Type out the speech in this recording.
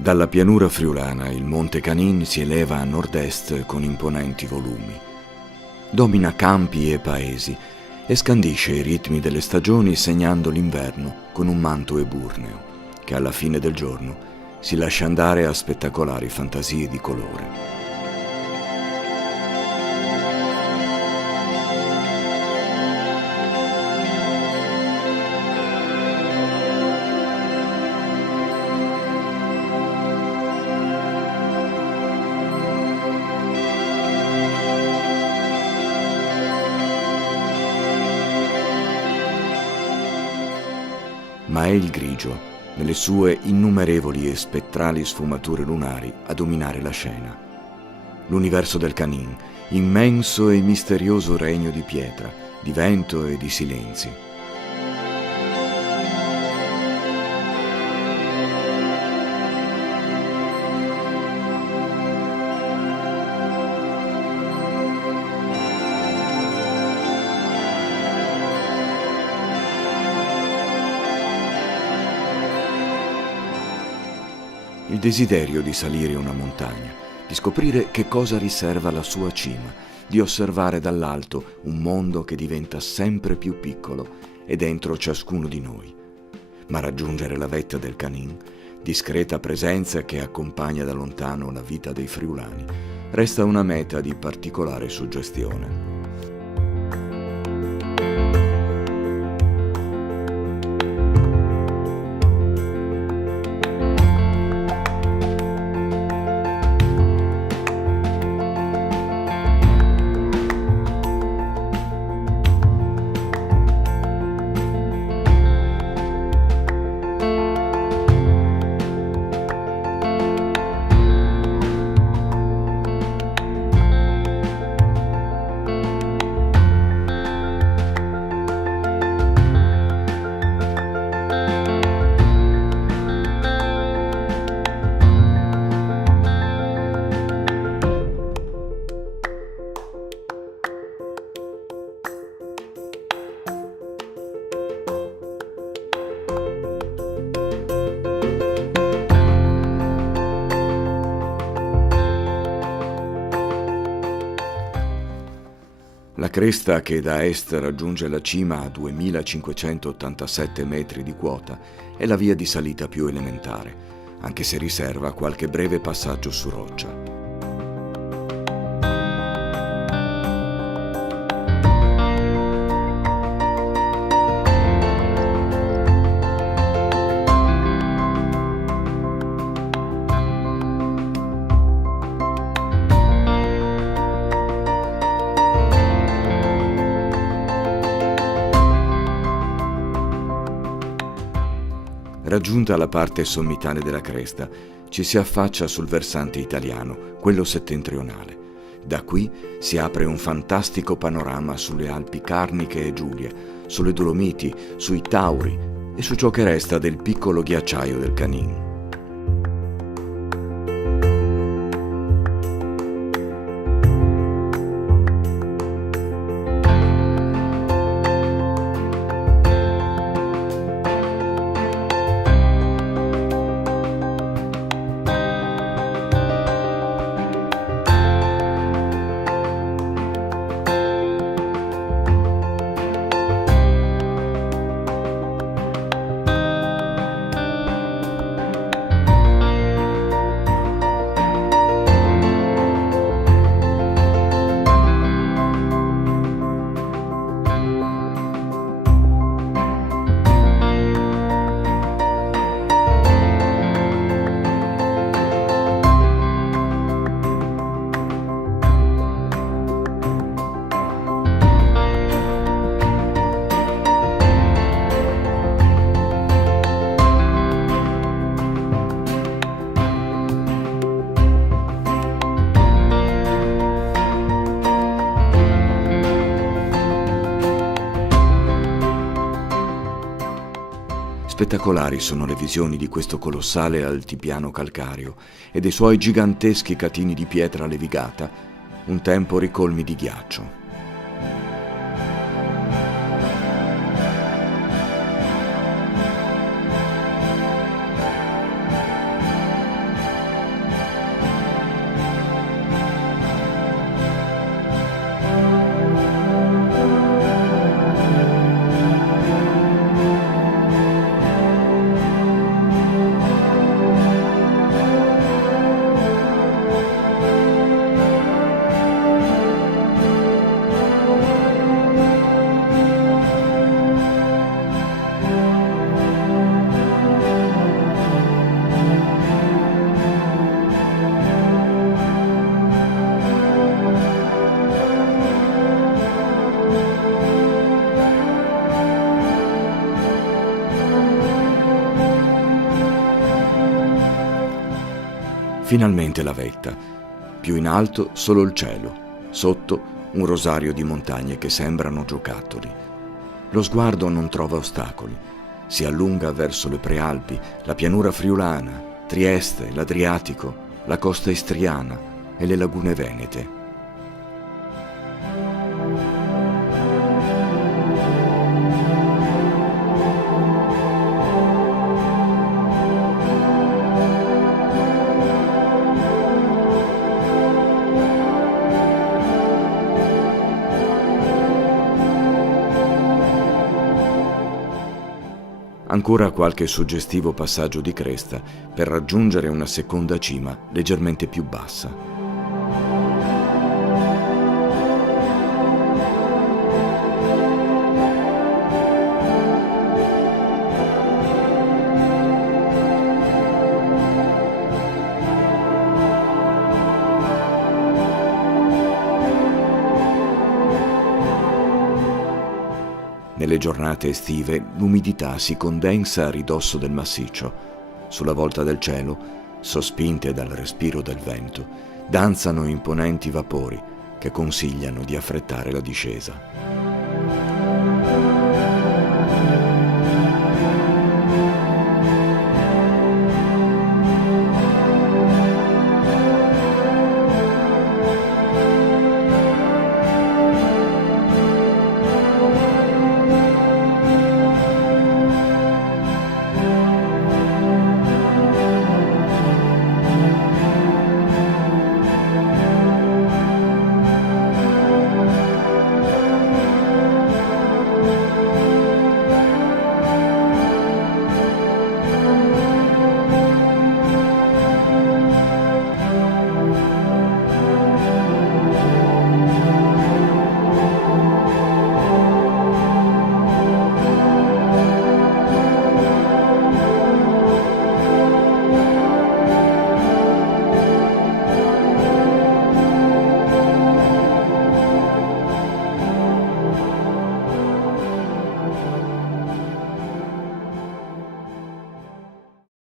Dalla pianura friulana il Monte Canin si eleva a nord-est con imponenti volumi. Domina campi e paesi e scandisce i ritmi delle stagioni segnando l'inverno con un manto eburneo che alla fine del giorno si lascia andare a spettacolari fantasie di colore. Ma è il grigio, nelle sue innumerevoli e spettrali sfumature lunari, a dominare la scena. L'universo del Canin, immenso e misterioso regno di pietra, di vento e di silenzi. Il desiderio di salire una montagna, di scoprire che cosa riserva la sua cima, di osservare dall'alto un mondo che diventa sempre più piccolo e dentro ciascuno di noi. Ma raggiungere la vetta del Canin, discreta presenza che accompagna da lontano la vita dei friulani, resta una meta di particolare suggestione. La cresta che da est raggiunge la cima a 2587 metri di quota è la via di salita più elementare, anche se riserva qualche breve passaggio su roccia. Raggiunta la parte sommitale della cresta, ci si affaccia sul versante italiano, quello settentrionale. Da qui si apre un fantastico panorama sulle Alpi Carniche e Giulie, sulle Dolomiti, sui Tauri e su ciò che resta del piccolo ghiacciaio del Canin. Spettacolari sono le visioni di questo colossale altipiano calcareo e dei suoi giganteschi catini di pietra levigata, un tempo ricolmi di ghiaccio. Finalmente la vetta. Più in alto solo il cielo, sotto un rosario di montagne che sembrano giocattoli. Lo sguardo non trova ostacoli. Si allunga verso le Prealpi, la pianura friulana, Trieste, l'Adriatico, la costa istriana e le lagune venete. Ancora qualche suggestivo passaggio di cresta per raggiungere una seconda cima leggermente più bassa. Nelle giornate estive l'umidità si condensa a ridosso del massiccio. Sulla volta del cielo, sospinte dal respiro del vento, danzano imponenti vapori che consigliano di affrettare la discesa.